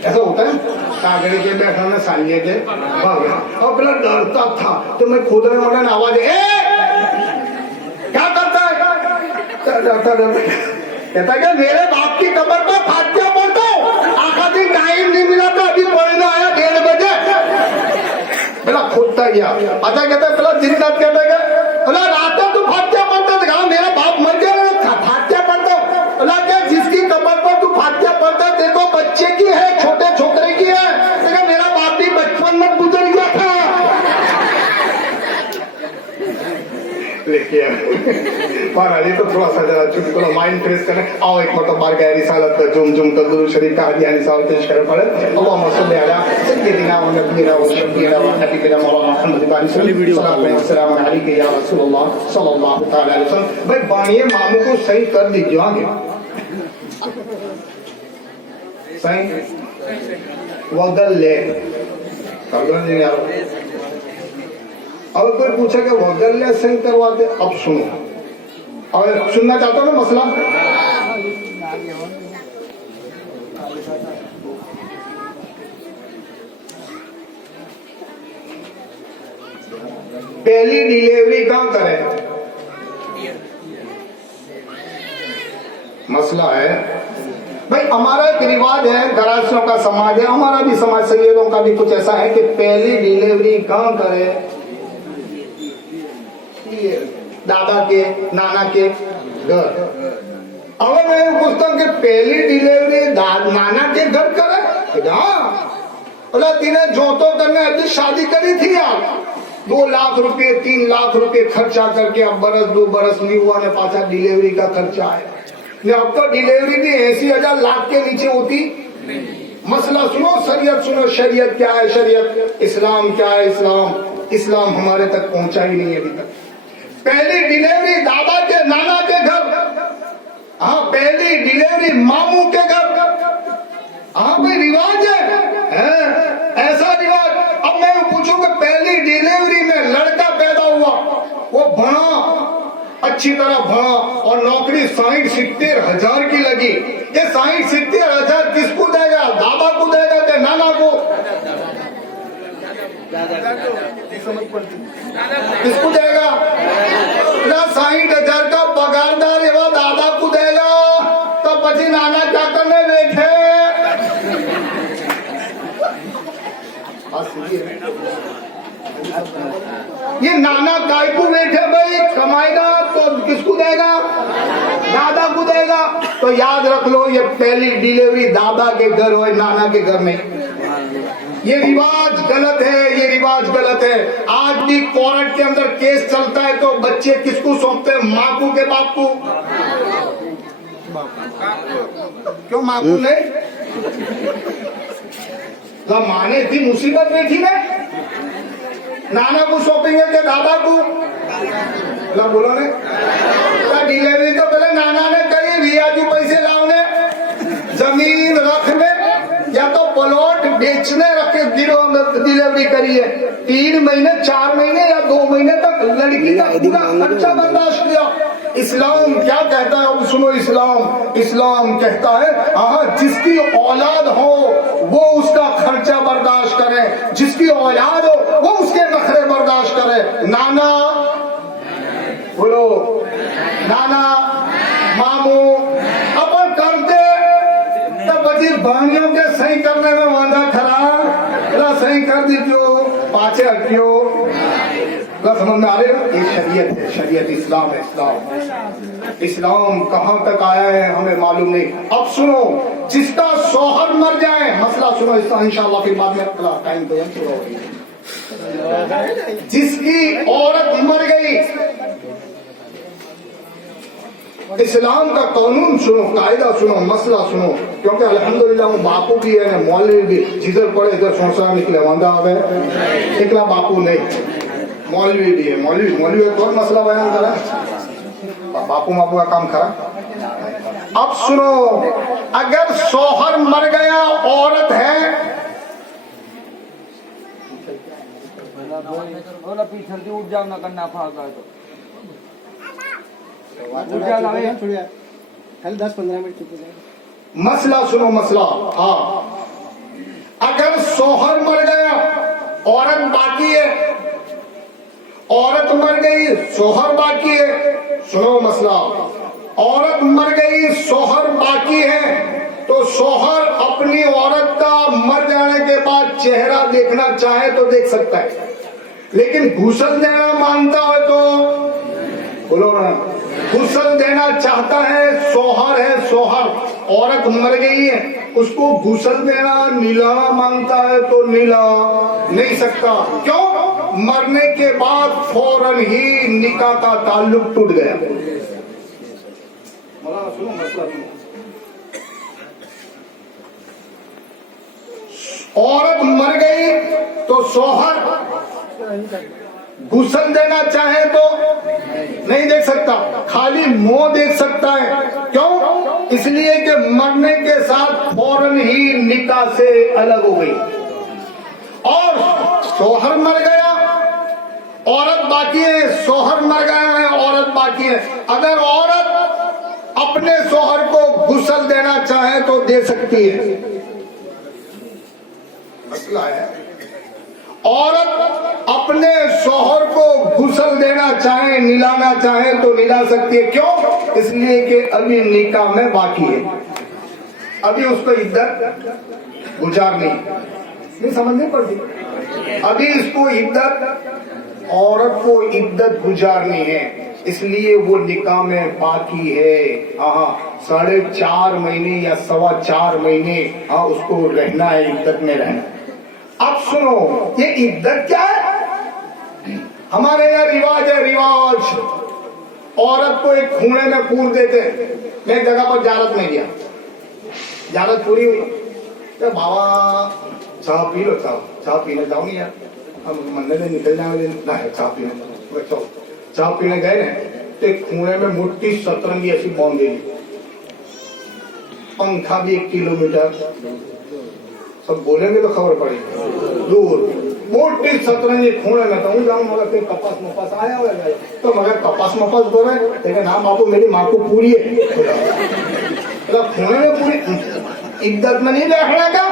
ऐसा होता है। कागड़े के बैठा में सालिए के भाग गया और पहला डरता था तो मैं खोदने वाला ने आवाज क्या करता है, डरता कहता क्या मेरे बाप की कब्र पर फातिहा पढ़ता हूँ, आखा दिन टाइम नहीं मिला था, अभी पढ़ने आया 1:30 बजे। पहला खोदता गया, अच्छा कहता पहला दिन रात कहता क्या बोला रात तू फातिहा पढ़ता था, मेरा बाप मर गया फातिहा पढ़ता हूँ। बोला क्या जिसकी कब्र पर तू फातिहा पढ़ता तेरे को बच्चे की है, छोटे छोकरे की है, तो मेरा बाप भी बचपन में गुजर गया था। लेकिन तो थोड़ा सा जरा चुटकुला माइंड फ्रेश करने आओ एक मतलब बार गया रिसालत का जुम जुम का दुरूद शरीफ का हदिया निसाल पेश कर पड़े अल्लाहुम्मा सल्ली अला सय्यिदिना व नबीना व शफीना व हबीबिना मौलाना मुहम्मद सल्लल्लाहु अलैहि या रसूलुल्लाह सल्लल्लाहु तआला अलैहि वसल्लम। भाई बानिए मामू को सही कर दीजिए, आगे सही वगल ले कर दीजिए यार। अब कोई पूछे कि वगल सही करवाते, अब सुनो, अब सुनना चाहता हूँ ना मसला। पहली डिलीवरी कहाँ करें, मसला है भाई। हमारा एक रिवाज है, गरासियों का समाज है, हमारा भी समाज सैयदों का भी कुछ ऐसा है कि पहली डिलीवरी कहाँ करें, दादा के नाना के घर। अब मैं पूछता हूँ कि पहली डिलीवरी नाना के घर करे, बोला तीने जो तो करने अभी शादी करी थी यार, 2 लाख रुपए 3 लाख रुपए खर्चा करके, अब बरस 2 बरस नहीं हुआ ने पाछा डिलीवरी का खर्चा आया। अब तो डिलीवरी भी 80,000 लाख के नीचे होती। मसला सुनो, शरीयत सुनो, शरीयत क्या है, शरीयत इस्लाम क्या है, इस्लाम हमारे तक पहुंचा ही नहीं अभी तक। पहली डिलीवरी दादा के नाना के घर, हाँ पहली डिलीवरी मामू के घर, हाँ भाई रिवाज है ऐसा रिवाज। अब मैं पूछूं कि पहली डिलीवरी में लड़का पैदा हुआ, वो बड़ा अच्छी तरह बड़ा और नौकरी 60-70 हजार की लगी, ये 60-70 हजार किसको देगा, दादा को देगा कि नाना को, किसको देगा, 60,000 का पगारदार एवं दादा को देगा, तो पची नाना क्या करने बैठे। ये नाना काय को बैठे भाई, कमाएगा तो किसको देगा, दादा को देगा। तो याद रख लो ये पहली डिलीवरी दादा के घर हो, नाना के घर में। ये रिवाज गलत है, ये रिवाज गलत है। आज भी कोर्ट के अंदर केस चलता है तो बच्चे किसको सौंपते हैं, माँ को के बाप को, क्यों माँ को नहीं, माँ ने इतनी मुसीबत में थी ना, नाना को सौंपेंगे क्या दादा को, बोलो ने डिलीवरी तो पहले नाना ने करी, वियाजू पैसे लाओने, जमीन रखने या तो प्लॉट बेचने रखे डिलीवरी करी है। 3 महीने 4 महीने या 2 महीने तक लड़की का पूरा खर्चा बर्दाश्त किया। इस्लाम क्या कहता है, अब सुनो, इस्लाम कहता है हाँ जिसकी औलाद हो वो उसका खर्चा बर्दाश्त करे, जिसकी औलाद हो वो उसके नखरे बर्दाश्त करे। नाना बोलो, नाना मामू अपन करते तब बची भाइयों के सही करने में वादा खराब सही कर दीजियो, पाछे हटियो, समझ में आ रहे हो। ये शरीयत है, शरीयत इस्लाम है। इस्लाम कहाँ तक आया है हमें मालूम नहीं। अब सुनो, जिसका शौहर मर जाए, मसला सुनो इसका इंशाअल्लाह फिर बाद में, टाइम तो पूरा हो गया। जिसकी औरत मर गई, इस्लाम का कानून सुनो, कायदा सुनो, मसला सुनो, क्योंकि अल्हम्दुलिल्लाह बापू भी है, मौलवी भी, जिधर पड़े इधर सोचा निकले वादा आवे, निकला बापू नहीं, मौलवी भी है, मौलवी एक और मसला बयान करा, बापू मापू का काम खरा। अब सुनो, अगर शौहर मर गया, औरत है, उठ जाओ ना करना फाका तो कल 10-15 मिनट मसला सुनो, मसला, हाँ औरत बाकी है, औरत मर गई शोहर बाकी है। सुनो मसला, औरत मर गई शोहर बाकी है, तो शोहर अपनी औरत का मर जाने के बाद चेहरा देखना चाहे तो देख सकता है, लेकिन घूसल देना मानता है तो बोलो ना, घूसल देना चाहता है शोहर, औरत मर गई है उसको घूसल देना नीलाना मांगता है तो नीला नहीं सकता। क्यों? मरने के बाद फौरन ही निकाह का ताल्लुक टूट गया। सुनो मसला सुनो, औरत मर गई तो शौहर घूसल देना चाहे तो नहीं देख सकता, खाली मुंह देख सकता है। क्यों? इसलिए कि मरने के साथ फौरन ही निकाह से अलग हो गई। और शौहर मर गया, औरत बाकी है, शौहर मर गया है, औरत बाकी है। अगर औरत अपने शौहर को घुसल देना चाहे तो दे सकती है, मसला है। औरत अपने शौहर को घुसल देना चाहे, निलाना चाहे तो निला सकती है। क्यों? इसलिए कि अभी निकाह में बाकी है, अभी उसको इद्दत गुजारनी नहीं, समझ नहीं पड़ती। अभी इसको इद्दत, औरत को इद्दत गुजारनी है, इसलिए वो निकाह में बाकी है। 4.5 महीने या 4.25 महीने उसको रहना है, इद्दत में रहना। अब सुनो, ये इद्दत क्या है? हमारे यहाँ रिवाज है, रिवाज औरत को एक खूने में पूर देते। मैं एक जगह पर जारत में गया, जारत पूरी हुई तो बाबा चाह पी लो, चाह पीने जाओ नहीं यार, हम मंदिर में निकल जाएंगे ना, चाह पीने चलो। चाह पीने गए ना तो एक खूने में मोटी सतरंगी ऐसी बांध देगी, पंखा भी 1 किलोमीटर, सब बोलेंगे तो खबर पड़ेगी दूर, मोटी सतरंगी खूने में। तो जाऊँ मगर कपास मपास आया हुआ है, तो मगर कपास मपास बोले लेकिन हाँ बापू मेरी माँ को पूरी है, तो खूने में पूरी इज्जत में नहीं रखने का।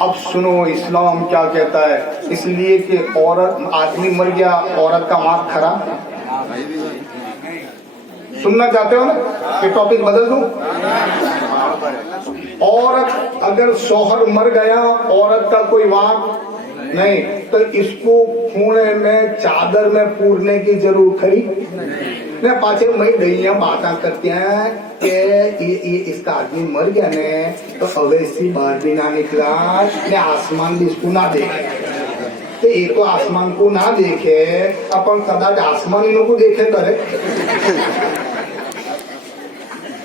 अब सुनो इस्लाम क्या कहता है, इसलिए कि औरत, आदमी मर गया, औरत का मार्ग खराब। सुनना चाहते हो ना कि टॉपिक बदल दूं? औरत अगर शौहर मर गया, औरत का कोई वाक नहीं, तो इसको खूने में चादर में पूरने की जरूरत खरी ने। पाछे मई दहिया बाता करते हैं कि ये इसका आदमी मर गया ने तो अवैसी बाहर भी ना निकला ने, आसमान भी इसको ना देखे, तो ये तो आसमान को ना देखे, अपन कदाच आसमान इन को देखे करे।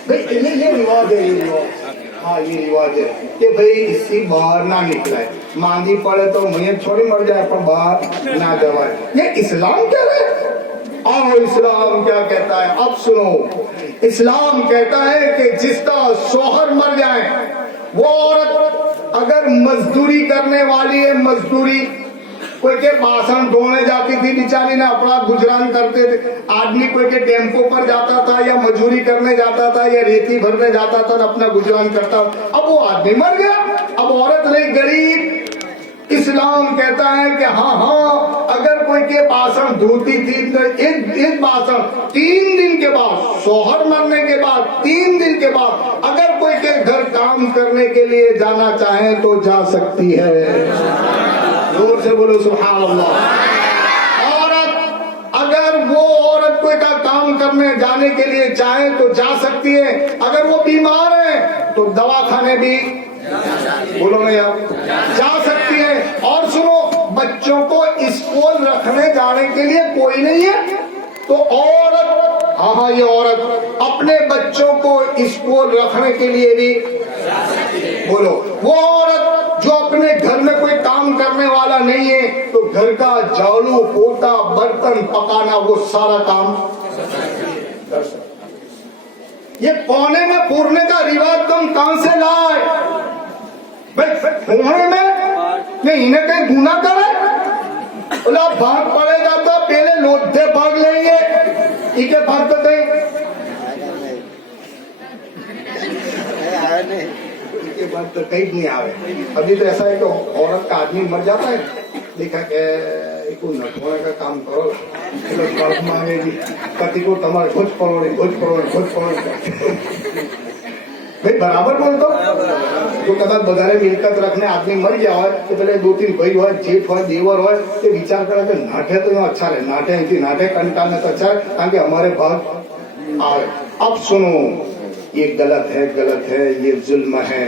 भाई ये रिवाज है, ये रिवाज, हाँ ये रिवाज है कि भाई इससे बाहर ना निकला है, मांदी पड़े तो मैयत छोड़ी मर जाए पर बाहर ना जवाए। ये इस्लाम कह रहे हैं। और इस्लाम क्या कहता है? अब सुनो, इस्लाम कहता है कि जिसका शौहर मर जाए, वो औरत अगर मजदूरी करने वाली है, मजदूरी कोई के बासन धोने जाती थी बेचारी ने, अपना गुजरान करते थे। आदमी कोई के टेम्पो पर जाता था या मजदूरी करने जाता था या रेती भरने जाता था, अपना गुजरान करता। अब वो आदमी मर गया, अब औरत रही गरीब। इस्लाम कहता है कि हाँ अगर कोई के बासन धोती थी तो एक बासन 3 दिन के बाद, शौहर मरने के बाद 3 दिन के बाद अगर कोई के घर काम करने के लिए जाना चाहे तो जा सकती है। जोर से बोलो सुभान अल्लाह। औरत अगर वो औरत कोई का काम करने जाने के लिए चाहे तो जा सकती है। अगर वो बीमार है तो दवाखाने भी, बोलो नहीं आप, जा सकती है। और सुनो, बच्चों को स्कूल रखने जाने के लिए कोई नहीं है तो औरत, हाँ ये औरत अपने बच्चों को स्कूल रखने के लिए भी, बोलो, वो औरत जो अपने घर में कोई काम करने वाला नहीं है तो घर का झाड़ू पोछा बर्तन पकाना वो सारा काम कर सकती। ये कोने में पूरने का रिवाज तुम कहां से लाए भाई? कोने में नहीं, इन्हें कहीं गुना करे बोला भाग पड़ेगा तो पहले लोधे भाग लेंगे, इके भाग तो के बाद तो कहीं नहीं आवे। अभी तो ऐसा है कि औरत का आदमी मर जाता है, देखा के नठोड़े का काम करो, कर्ज मांगेगी पति को, तुम्हारे खोज पड़ो भाई बराबर बोलता हूँ। तो कदा बधारे मिलकत रखने आदमी मर गया हो तो पहले 2-3 भाई हो, जेठ हो, देवर हो, ये विचार करे कि नाटे तो यहाँ अच्छा रहे, नाटे कंटाने तो अच्छा है, कारण कि हमारे भाग आए। अब सुनो, ये गलत है, ये जुल्म है,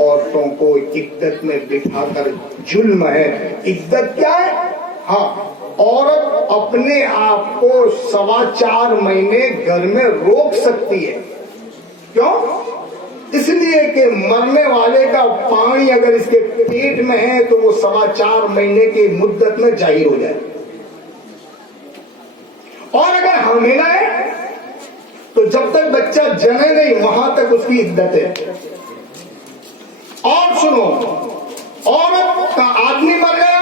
औरतों को इद्दत में बिठाकर जुल्म है। इद्दत क्या है? हाँ, औरत अपने आप को 4.25 महीने घर में रोक सकती है। क्यों? इसलिए कि मरने वाले का पानी अगर इसके पेट में है तो वो 4.25 महीने की मुद्दत में जाहिर हो जाए, और अगर हमेला है तो जब तक बच्चा जने नहीं वहां तक उसकी इद्दत है। और सुनो, औरत का आदमी मर गया,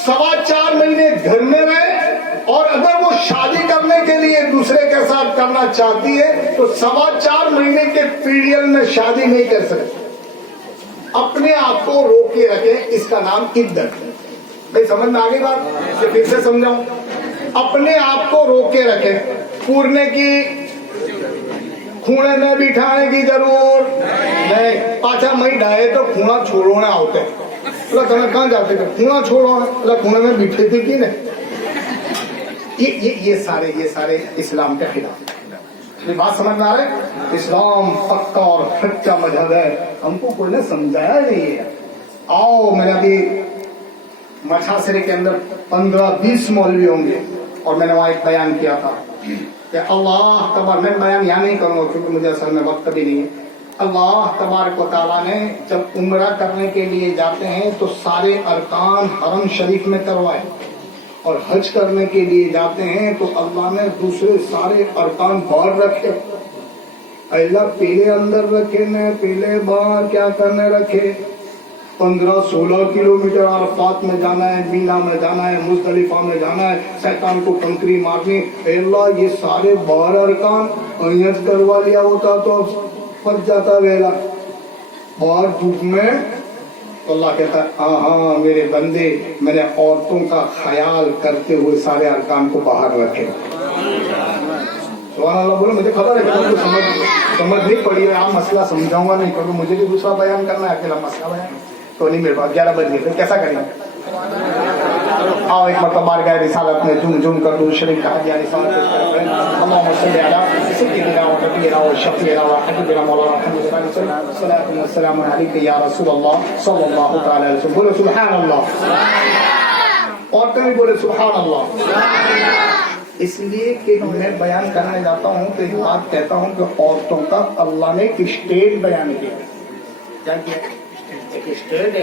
4.25 महीने घर में रहे, और अगर वो शादी करने के लिए दूसरे के साथ करना चाहती है तो 4.25 महीने के पीरियड में शादी नहीं कर सकती। अपने आप को रोके रखे, इसका नाम इद्दत है। भाई समझ में आ गई बात? फिर से समझाऊं। अपने आप को रोके रखे, पूरने की खूणे में बिठाने की जरूर नहीं। 5 मई डाये तो खूणा छोड़ोने आवते, તમે कहाँ जाते थे? खूणा छोड़ो, खूणे में बिठे थी कि नहीं? ये सारे इस्लाम के खिलाफ। ये बात समझ में आ रहा है? इस्लाम पक्का और सच्चा मजहब है, हमको कोई ने समझाया नहीं है। आओ, मैंने अभी मछासरे के अंदर 15-20 मौलवी होंगे, और मैंने वहां एक बयान किया था कि अल्लाह तबारक, मैं बयान यहाँ नहीं करूंगा क्योंकि मुझे असल में वक्त भी नहीं है। अल्लाह तबारक व तआला ने जब उम्रा करने के लिए जाते हैं तो सारे अरकान हरम शरीफ में करवाए, और हज करने के लिए जाते हैं तो अल्लाह ने दूसरे सारे अरकान बाहर रखे। अल्लाह पहले अंदर रखे ने, पहले बाहर क्या करने रखे? 15-16 किलोमीटर अरफात में जाना है, मीना में जाना है, मुजदलिफा में जाना है, शैतान को कंकरी मारनी। अल्लाह ये सारे बाहर अरकान हज करवा लिया होता तो फंस जाता वेला बाहर धूप में। तो अल्लाह कहता है हाँ मेरे बंदे, मैंने औरतों का ख्याल करते हुए सारे अरकान को बाहर रखे। सुभान अल्लाह बोलो। मुझे खबर है कि समझ नहीं पड़ी है, आप मसला समझाऊंगा नहीं, क्योंकि मुझे भी दूसरा बयान करना है, अकेला मसला बयान तो नहीं मेरे पास। 11 बज गए, फिर कैसा करेंगे? आओ एक मतलब बार गए रिसालत में झुम कर दूर शरीफ का दिया रिसालत अल्लाहुम्मा सल्ली अला सय्यिदिना व नबियिना व शफीना व हबीबिना मौलाना मुहम्मद सल्लल्लाहु अलैहि वसल्लम अलैहि या रसूलल्लाह सल्लल्लाहु तआला अलैहि वसल्लम। बोलो सुभान अल्लाह। और कभी बोले सुभान अल्लाह। इसलिए कि मैं बयान करने जाता हूँ तो एक बात कहता हूँ कि औरतों का अल्लाह ने एक स्टेट बयान किया। क्या किया? एक स्टेट है,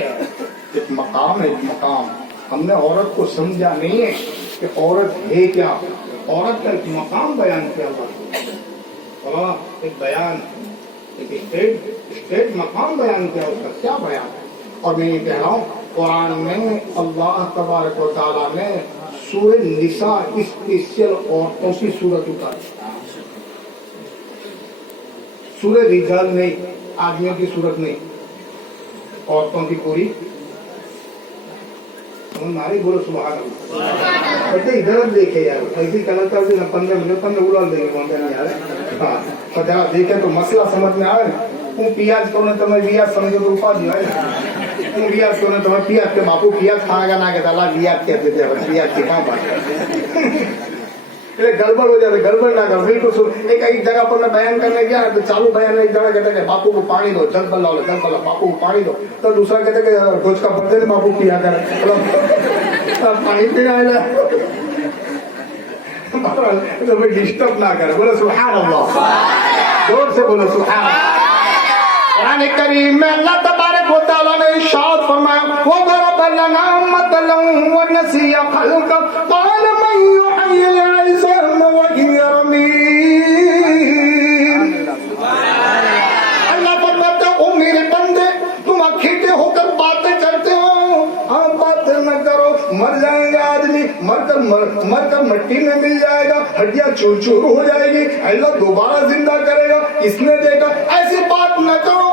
एक मकाम है, एक मकाम। हमने औरत को समझा नहीं है कि औरत है क्या। औरत का एक मकाम बयान किया हुआ, एक बयान, एक स्टेट मकाम बयान किया, उसका क्या बयान है। और मैं ये कह रहा हूँ, कुरान में अल्लाह तबारक व तआला ने सूरह निसा स्पेशल औरतों की सूरत उतारी। सूरह रिजाल नहीं, आदमियों की सूरत नहीं, औरतों की पूरी हमारी। बोलो सुभान अल्लाह। बच्चे इधर देखे यार, ऐसी कलाकार से 15 मिनट उड़ा देंगे बोलते ना यार। हाँ तो जरा देखे तो मसला समझ में आए। હું પિયાજ કહું ને તમે રિયાજ સમજો તો ઉપાધિ હોય ને। હું રિયાજ કહું ને તમે પિયાજ કે બાપુ પિયાજ ખાના ના કહેતા લા રિયાજ કહેते थे, રિયાજ की कहाँ बात। એટલે ગડબડ हो जाती, गड़बड़ ना करो बिल्कुल। एक जगह पर मैं बयान करने गया तो चालू बयान में एक जगह कहते कि बापू को पानी दो, जल बल्ला बापू को पानी दो, तो दूसरा कहते कि रोज का पड़ते बापू पिया करे, पानी पीना है तो भाई डिस्टर्ब ना करे। बोलो सुभान अल्लाह, जोर से बोलो सुभान अल्लाह। कुरान करीम में अल्लाह तबारक व तआला ने इरशाद फरमाया, वो दरब लना मतलन व नसिया खल्क क़ाल मन युहयिल इज़ाम व हिया रमीम। अल्लाह फरमाता है, ओ मेरे बंदे, तुम अकेले होकर बातें करते हो, आप बातें न करो। मर जाएगा आदमी, मरकर मट्टी में मिल जाएगा, हड्डियां चूर चूर हो जाएगी, अल्लाह दोबारा जिंदा करेगा, इसने देखा। ऐसी बात न करो।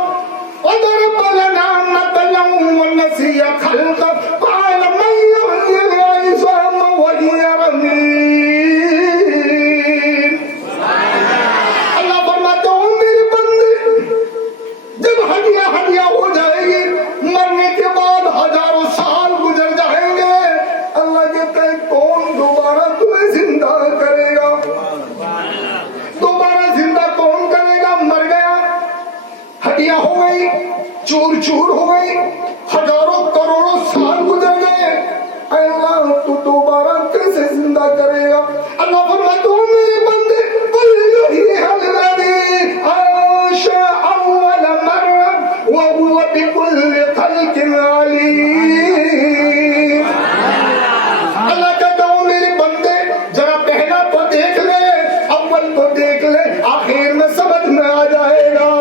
चूर चूर हो गई, हजारों करोड़ों साल गुजर गए। अल्लाह तू दोबारा कैसे जिंदा करेगा? अल्लाह फरमाता है मेरे बंदे वल्लही हल्लज़ी आशा अव्वल मर्रा व हुवा बिकुल्लि खल्किन अलीम। अल्लाह कहता हूँ मेरे बंदे जरा पहला तो देख ले, अव्वल तो देख ले, आखिर में समझ में आ जाएगा।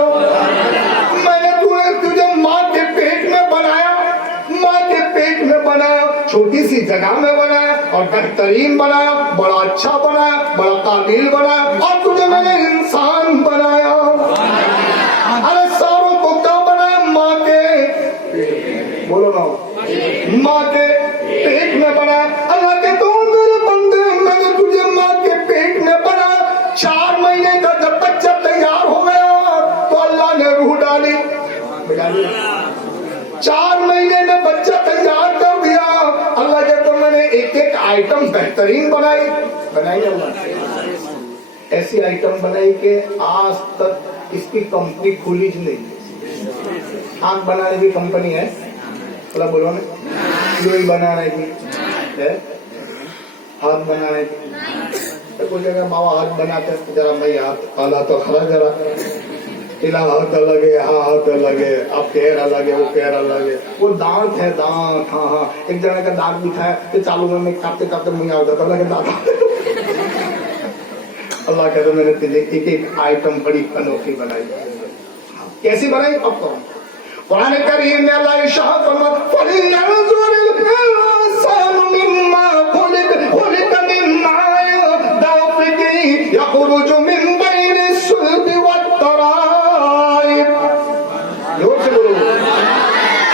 तुझे माँ के पेट में बनाया, माँ के पेट में बनाया, छोटी सी जगह में बनाया और बेहतरीन बनाया, बड़ा अच्छा बनाया, बड़ा काबिल बनाया और तुझे मैंने इंसान बनाया। अरे सारों को क्या बनाया? माँ के, बोलो ना, माँ के पेट में बनाया। अल्लाह के तो मेरे बंदे मैंने तुझे माँ के पेट में बनाया। 4 महीने का जब बच्चा तैयार हो गया तो अल्लाह ने रूह डाली। 4 महीने में बच्चा तैयार कर दिया। अल्लाह के तो मैंने एक एक आइटम बेहतरीन बनाई अल्लाह। ऐसी आइटम बनाई कि आज तक इसकी कंपनी खुली ही नहीं। आंख बनाने की कंपनी है, मतलब बोलो ना, लोई बनाने की है, हाथ बनाने की। तो कोई जगह बाबा हाथ बनाते जरा भाई हाथ काला तो खरा जरा इला हाथ अलग है, यहाँ हाथ अलग है, अब पैर अलग है, वो पैर अलग है, वो दांत है दांत। हाँ हाँ, एक जगह का दांत दिखाया तो चालू में काटते काटते मुंह आ जाता था दांत। अल्लाह कहते मैंने तुझे एक एक आइटम बड़ी अनोखी बनाई। कैसी बनाई? अब तो कुरान करीम में अल्लाह इरशाद फरमाता है फलियंजुरिल इंसानु मिम्मा खुलिक मिम्मा यखरुजु मिन बैनि सुल्बि वत्तराइब। जोर से बोलो।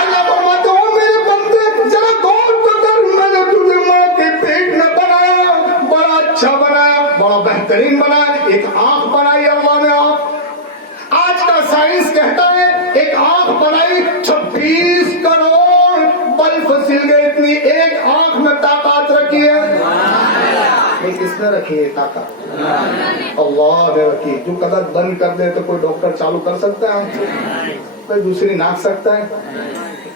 अल्लाह फरमाता है मेरे बंदे जरा गौर तो कर, मैंने तुझे माँ के पेट में बनाया, बड़ा अच्छा बनाया, बड़ा बेहतरीन बनाया। एक आंख बनाई अल्लाह ने। आज का साइंस कहता है एक आंख बनाई 26 करोड़ बल्ब सिल गए, इतनी एक आंख में ताकत रखी है। ये किसने रखी है ताकत? अल्लाह ने रखी। जो कदर बंद कर दे तो कोई डॉक्टर चालू कर सकता है? कोई दूसरी नाक सकता है?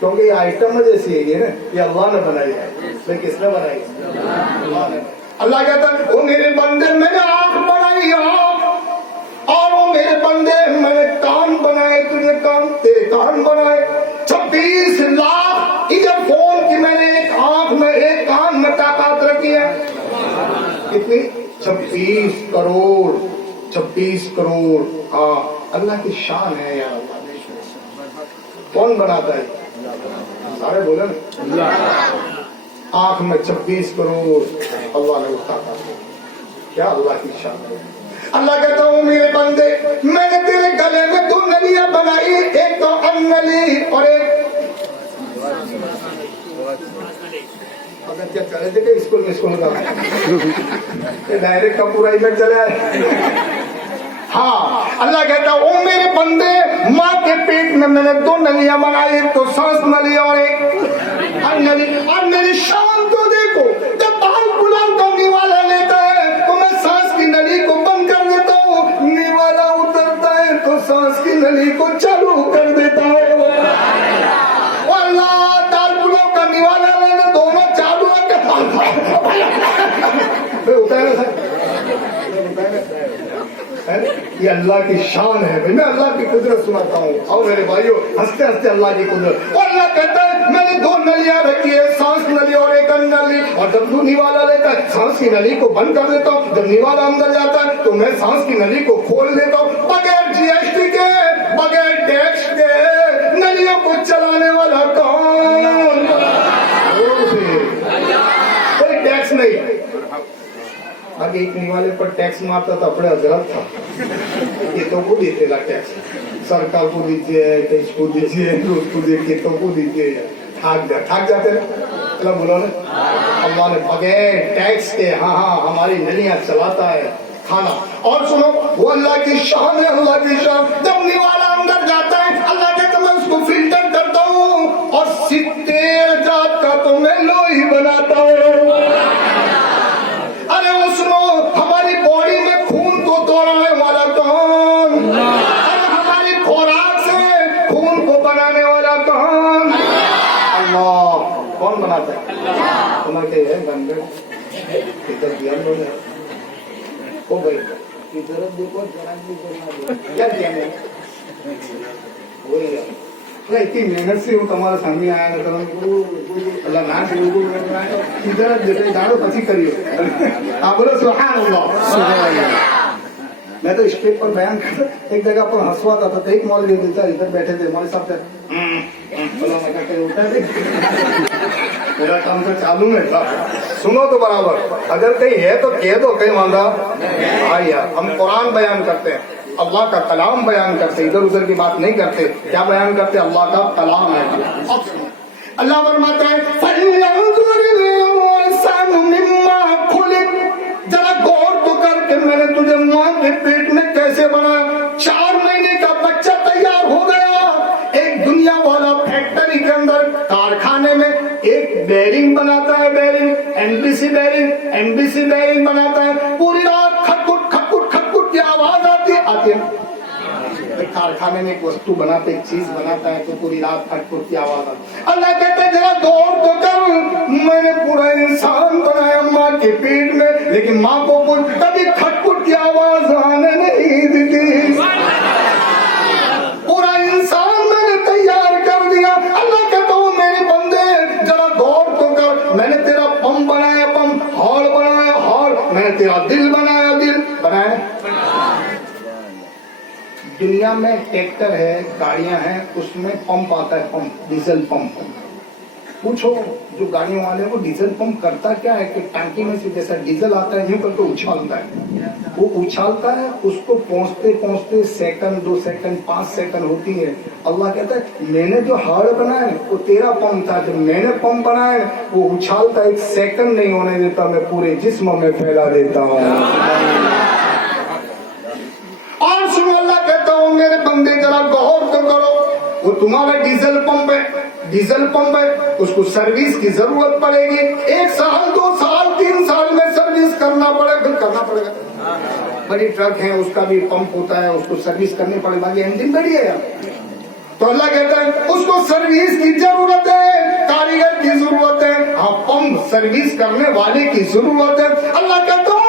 क्योंकि ये आइटम जैसी है ये ना, ये अल्लाह ने बनाई है। ये किसने बनाई? अल्लाह ने। अल्लाह कहता है ओ मेरे बंदे मैंने आंख बनाई आंख, और वो मेरे बंदे मैंने कान बनाए, तुझे कान, तेरे कान बनाए। 26 लाख ईयरफोन की मैंने एक आंख में एक कान में ताकत रखी है। कितनी? 26 करोड़। 26 करोड़। हाँ, अल्लाह की शान है यार। कौन बनाता है? सारे बोले ना, आंख में 26 करोड़ अल्लाह ने ताकत दी। क्या अल्लाह की शान है। अल्लाह कहता हूँ मेरे बंदे मैंने तेरे गले में 2 नलियां बनाई, एक तो अन्नली और एक अगर क्या करे थे स्कूल में, स्कूल का डायरेक्ट का पूरा इधर चला है। हाँ, अल्लाह कहता है ओ मेरे बंदे माँ के पेट में मैंने 2 नलियां बनाई, एक तो सांस नली और एक अन्नली। और मेरी शान तो देखो, जब बाल बुलंद का निवाला लेता है तो मैं सांस की नली को बंद कर देता हूँ, निवाला उतरता है तो सांस की नली को चालू कर देता हूँ। अल्लाह दाल बुलंद का निवाला लेना दोनों चालू है। ये अल्लाह की शान है भाई। मैं अल्लाह की कुदरत सुनाता हूँ। और मेरे भाइयों हंसते हंसते अल्लाह की कुदरत। और अल्लाह कहता है मैंने 2 नलियां रखी है, सांस नली और एक नली। और जब तू निवाला लेता है सांस की नली को बंद कर देता हूँ, जब निवाला अंदर जाता है तो मैं सांस की नली को खोल देता हूँ। बगैर GST के, बगैर टैक्स के नलियों को चलाने वाला कौन? कोई टैक्स नहीं। आगे एक निवाले पर टैक्स मारता था, अपने हजरत था, ये तो को देते ला टैक्स, सरकार को दीजिए, इसको दीजिए, उसको दीजिए, तो को दीजिए, थक जाते ना बोलो ना। अल्लाह ने बगैर टैक्स के हाँ हाँ हमारी नलियां चलाता है खाना। और सुनो वो अल्लाह की शान है, अल्लाह की शान। जब निवाला अंदर जाता है अल्लाह कहता मैं उसको फिल्टर करता हूँ और 70 जात का तो मैं लोही बनाता हूँ। अरे वो सुनो हमारी बॉडी में खून को दौड़ाने वाला कौन? अरे हमारी खुराक से खून को बनाने वाला कौन बनाता है? तुम्हारे के है गंदे इधर दिया लो यार ओ भाई इधर देखो जरा भी बोलना क्या किया मैं वही यार मैं इतनी मेहनत से हूँ तुम्हारे सामने आया ना तो अल्लाह ना इधर देखो जानो पची करिए आप बोलो सुभान अल्लाह। मैं तो स्टेज पर बयान करता एक जगह पर हंसवाता था तो एक मौलवी मिलता इधर बैठे थे मौलवी साहब से उठा थे मेरा काम तो चालू में था। सुनो तो बराबर अगर कहीं है तो कह दो कहीं मांगा भाई यार हम कुरान बयान करते हैं अल्लाह का कलाम बयान करते इधर उधर की बात नहीं करते। क्या बयान करते? अल्लाह का कलाम है। अल्लाह फरमाता है जरा गौर तो करके मैंने तुझे मां के पेट में कैसे बनाया। 4 महीने का बच्चा तैयार हो गया। एक दुनिया वाला फैक्ट्री के अंदर कारखाने में एक बेरिंग बनाता है बेरिंग एनबीसी बेरिंग बनाता है। पूरी रात खटखुट खटखुट खटखुट की आवाज आती है। कारखाने में एक वस्तु बनाते एक चीज बनाता है तो पूरी रात खटखुट की आवाज आती है। अल्लाह कहते हैं जरा गौर तो कर मैंने पूरा इंसान बनाया माँ के पेट में लेकिन माँ को कभी खटखुट की आवाज आने नहीं देती। पूरा इंसान मैंने तैयार कर दिया। अल्लाह कहता हूँ मेरे बंदे जरा गौर तो कर मैंने तेरा पंप बनाया पंप हॉल बनाया हॉल मैंने तेरा दिल बनाया। दुनिया में ट्रैक्टर है गाड़ियां हैं उसमें पंप आता है पंप डीजल पंप। पूछो जो गाड़ियों वाले को डीजल पंप करता क्या है कि टंकी में से जैसा डीजल आता है यूं करके उछालता है। वो उछालता है उसको पहुंचते पहुंचते सेकंड 2 सेकंड 5 सेकंड होती है। अल्लाह कहता है मैंने जो हाड़ बनाया वो तेरा पंप था। जब मैंने पंप बनाया वो उछालता 1 सेकंड नहीं होने देता मैं पूरे जिस्म में फैला देता हूँ। और सुनो अल्लाह कहता हूँ मेरे बंदे जरा गौर तो करो वो तुम्हारा डीजल पंप है उसको सर्विस की जरूरत पड़ेगी। 1 साल 2 साल 3 साल में सर्विस करना पड़ेगा। बड़ी ट्रक है उसका भी पंप होता है उसको सर्विस करनी पड़ेगा। ये इंजन बड़ी है यार। तो अल्लाह कहता है उसको सर्विस की जरूरत है कारीगर की जरूरत है। हाँ पंप सर्विस करने वाले की जरूरत है। अल्लाह कहता है